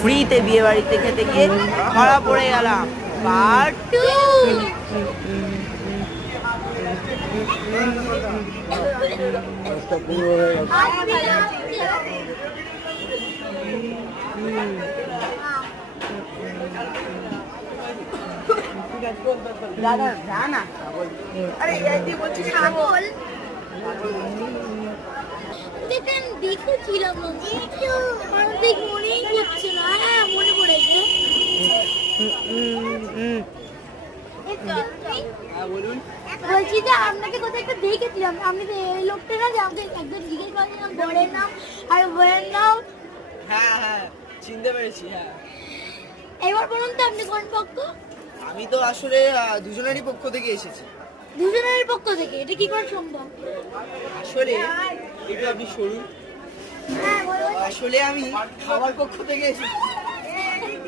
ফ্রিতে বিয়ে বাড়িতে খেতে গিয়ে ধরা পড়ে গেলাম। পার্ট 2। দাদা জানা আরে এই বলছি ছাগল দেখেছিলাম আমার দেখ মনেই করছে না। হ্যাঁ মনে পড়েছে। বলছি যে আপনাকে কোথায় একটা দেখেছিলাম। আপনি তো এই লোকটা না যে আমাদের একজন জিজ্ঞেস করেছিলাম বরের নাম আর বইয়ের নাম। হ্যাঁ হ্যাঁ চিনতে পেরেছি। হ্যাঁ এবার বলুন তো আপনি কোন পক্ষ? আমি তো আসলে দুজনেরই পক্ষ থেকে এসেছি। দুজনের পক্ষ থেকে? এটা কি করে সম্ভব? আসলে একটু আপনি সরুন। হ্যাঁ বলুন। আসলে আমি খাবার পক্ষ থেকে এসেছি।